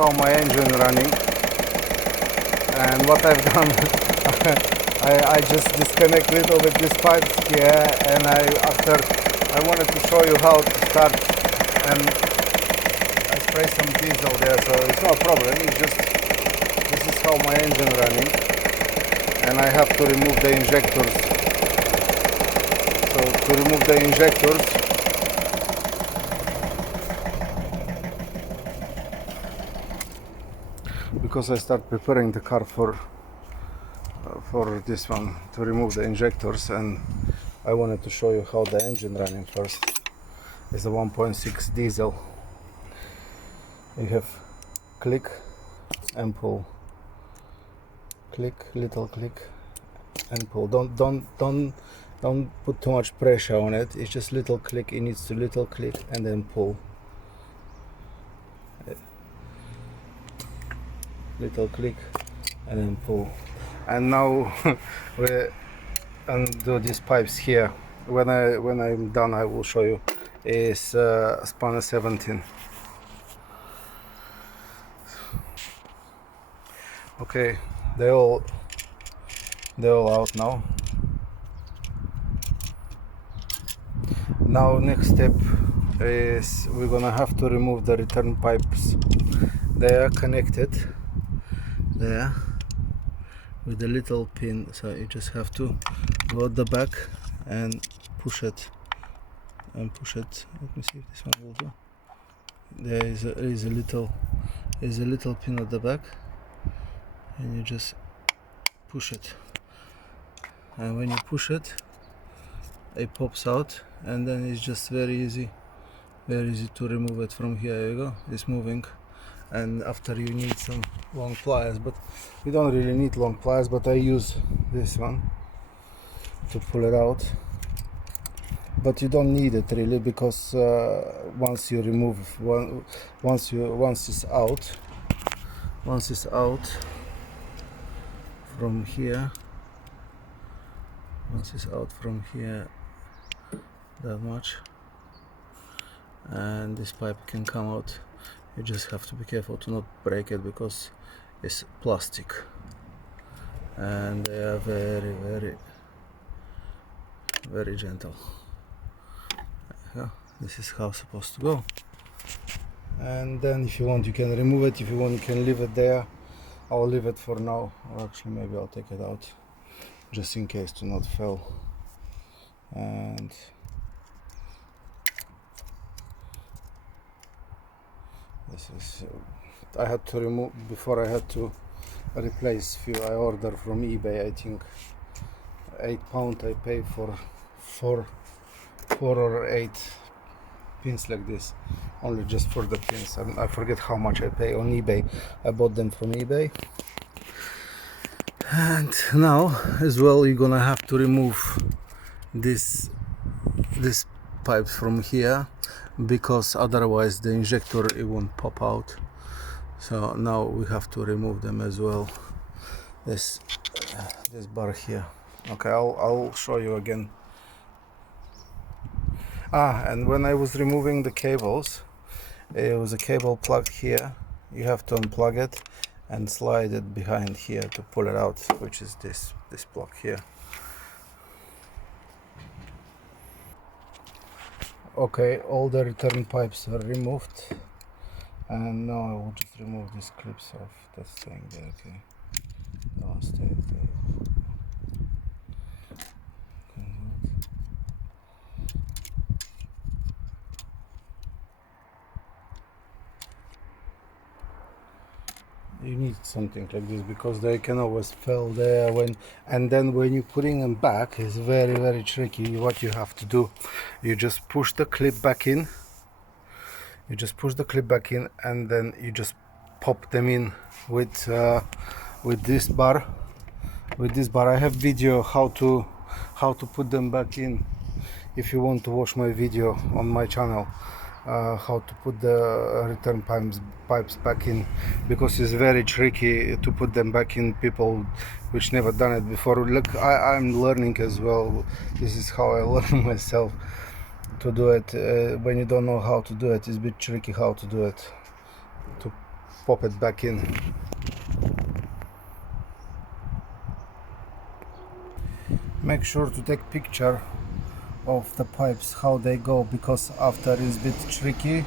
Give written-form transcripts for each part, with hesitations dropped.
how my engine running. And what I've done, I just disconnect little bit these pipes here, and after I wanted to show you how to start, and I spray some diesel there, so it's no problem. It's just this is how my engine running, and I have to remove the injectors. So to remove the injectors, because I start preparing the car for this one, to remove the injectors, and I wanted to show you how the engine running first. It's a 1.6 diesel. You have click and pull, click, little click and pull. Don't put too much pressure on it. It's just little click. It needs to little click and then pull. Little click and then pull. And now we undo these pipes here. When I'm done, I will show you. Is spanner 17. Okay, they're all out now. Now next step is we're gonna have to remove the return pipes. They are connected there with the little pin, so you just have to go at the back and push it and push it. Let me see if this one will do. There is a little pin at the back, and you just push it, and when you push it, it pops out, and then it's just very easy to remove it from here. There you go, it's moving. And after you need some long pliers, but we don't really need long pliers, but I use this one to pull it out. But you don't need it really, because once you remove once it's out from here, that much, and this pipe can come out. You just have to be careful to not break it, because it's plastic and they are very gentle. Yeah, this is how it's supposed to go. And then if you want, you can remove it. If you want, you can leave it there. I'll leave it for now, or actually maybe I'll take it out just in case to not fail. And this is I had to remove before. I had to replace few I ordered from eBay. I think £8 I pay for four or 8 pins like this, only just for the pins. I forget how much I pay on eBay. I bought them from eBay. And now as well, you're gonna have to remove this pipes from here, because otherwise the injector, it won't pop out. So now we have to remove them as well. This bar here. Okay, I'll show you again. And when I was removing the cables, it was a cable plugged here. You have to unplug it and slide it behind here to pull it out, which is this plug here. Okay, all the return pipes are removed, and now I will just remove these clips off. That's staying there. Okay, no, stay there. You need something like this, because they can always fall there and then when you're putting them back, it's very tricky. What you have to do, you just push the clip back in, and then you just pop them in with this bar. I have video how to put them back in. If you want to watch my video on my channel, how to put the return pipes back in, because it's very tricky to put them back in. People which never done it before. Look, I'm learning as well. This is how I learn myself to do it. When you don't know how to do it, it's a bit tricky how to do it, to pop it back in. Make sure to take picture of the pipes, how they go, because after it's a bit tricky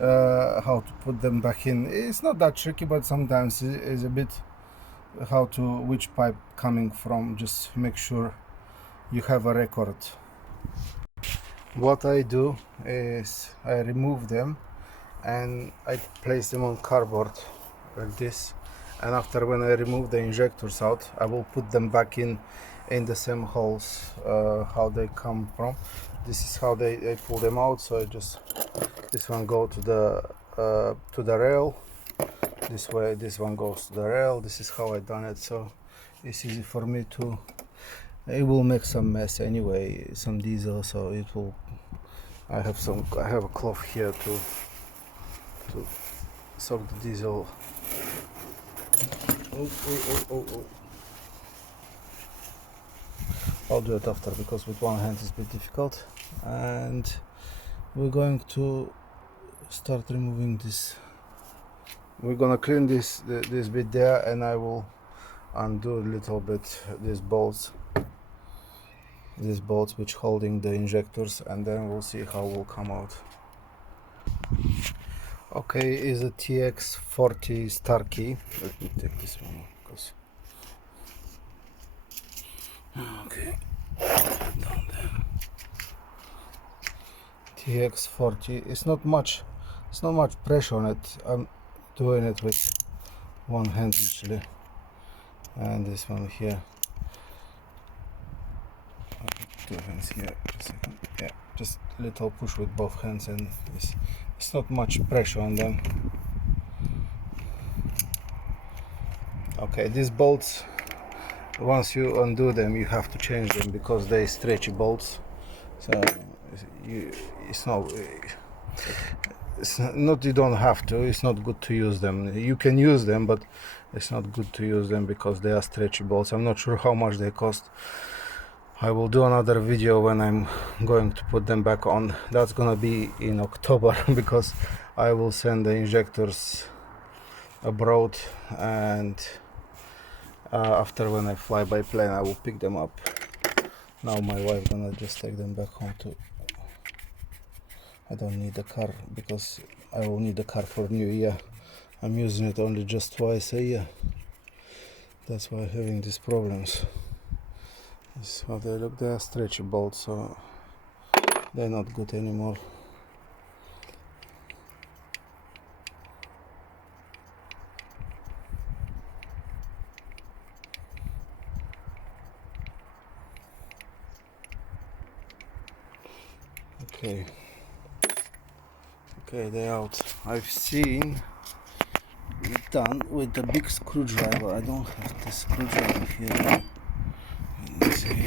how to put them back in. It's not that tricky, but sometimes it's a bit how to which pipe coming from. Just make sure you have a record. What I do is I remove them and I place them on cardboard like this, and after when I remove the injectors out, I will put them back in the same holes how they come from. This is how they pull them out. So I just, this one go to the rail this way, this one goes to the rail. This is how I done it, so it's easy for me to, it will make some mess anyway, some diesel, so it will, I have a cloth here to soak the diesel. Oh. I'll do it after, because with one hand it's a bit difficult. And we're going to start removing this. We're gonna clean this bit there, and I will undo a little bit these bolts which holding the injectors, and then we'll see how will come out. Okay, is a TX40 star key. Let me take this one, because okay, down there. TX40. It's not much pressure on it. I'm doing it with one hand usually, and this one here. Two hands here. A second. Yeah, just little push with both hands, and it's not much pressure on them. Okay, these bolts, once you undo them, you have to change them because they stretchy bolts. So it's not you don't have to. It's not good to use them. You can use them, but it's not good to use them because they are stretchy bolts. I'm not sure how much they cost. I will do another video when I'm going to put them back on. That's gonna be in October because I will send the injectors abroad, and after when I fly by plane I will pick them up. Now my wife gonna just take them back home too. I don't need a car because I will need a car for New Year. I'm using it only just twice a year. That's why I'm having these problems. This is how they look. They are stretchy bolts, so they're not good anymore. Okay, they're out. I've seen it done with the big screwdriver. I don't have the screwdriver here. Let's see.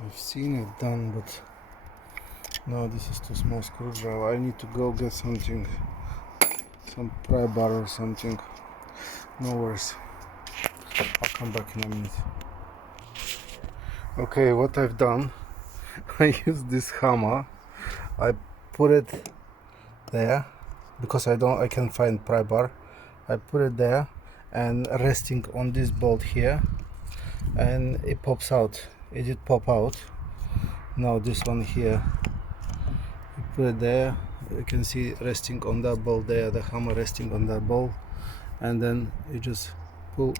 I've seen it done, but no, this is too small screwdriver. I need to go get something, some pry bar or something. No worries, I'll come back in a minute. Okay, what I've done, I used this hammer. I put it there because I can find pry bar. I put it there and resting on this bolt here, and it pops out. It did pop out. Now this one here, you put it there, you can see resting on that bolt there, the hammer resting on that bolt, and then you just pull.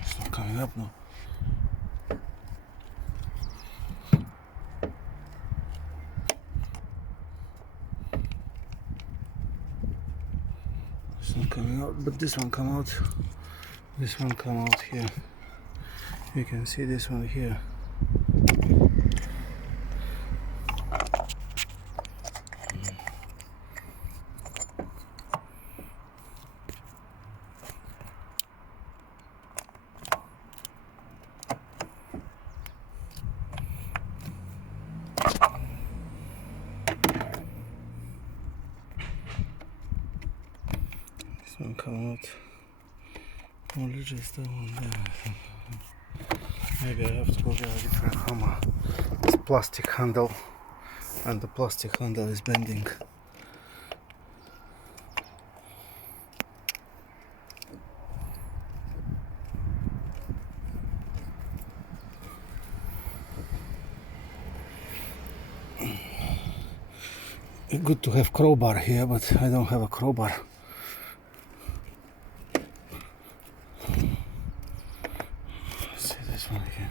It's not coming up now. It's not coming out, but this one come out. This one come out here. You can see this one here. come out. Only just that one there. Maybe I have to go get a different hammer. It's plastic handle, and the plastic handle is bending. It's good to have crowbar here, but I don't have a crowbar. See this one here.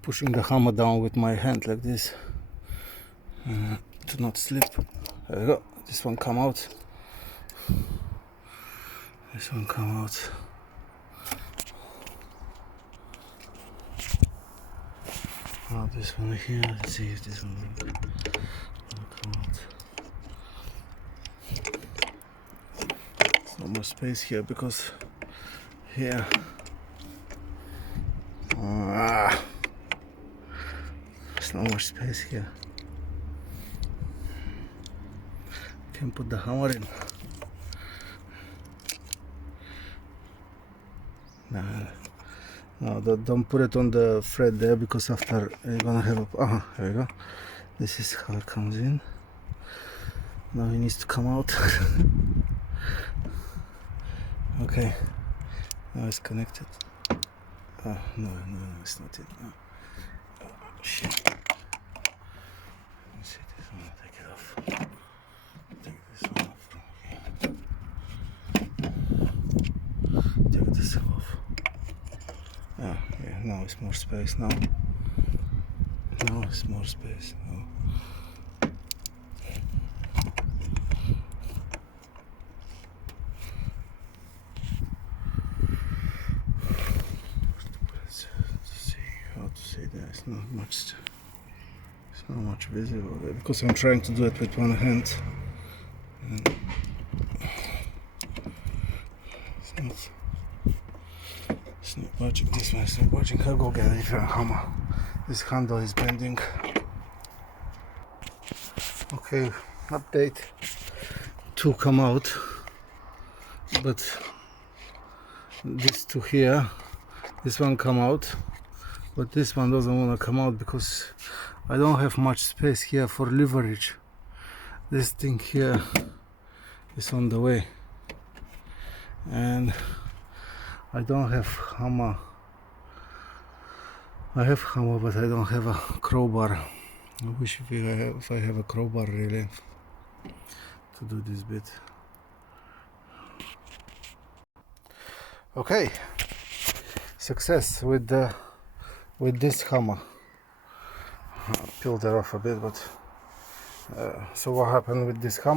Pushing the hammer down with my hand like this to not slip. There we go. This one come out. This one come out. Now this one here. Let's see if this one will come out. There's no more space here because here. There's no more space here. Can put the hammer in. No, don't put it on the thread there because after you're gonna have a. There we go. This is how it comes in. Now it needs to come out. Okay. Now it's connected. No, it's not it. No. Oh, shit. Let's see this one. Take it off. Take this one off from here. Take this off. Yeah, now it's more space now. Now it's more space now. It's not much visible there because I'm trying to do it with one hand. And it's not watching this one, it's not watching. I'll go get a different hammer. This handle is bending. Okay, update. Two come out, but these two here, this one come out. But this one doesn't want to come out because I don't have much space here for leverage. This thing here is on the way, and I don't have hammer. I have hammer, but I don't have a crowbar. I wish if I have a crowbar really to do this bit. Okay, success with this hammer. Peeled it off a bit, but so what happened with this hammer?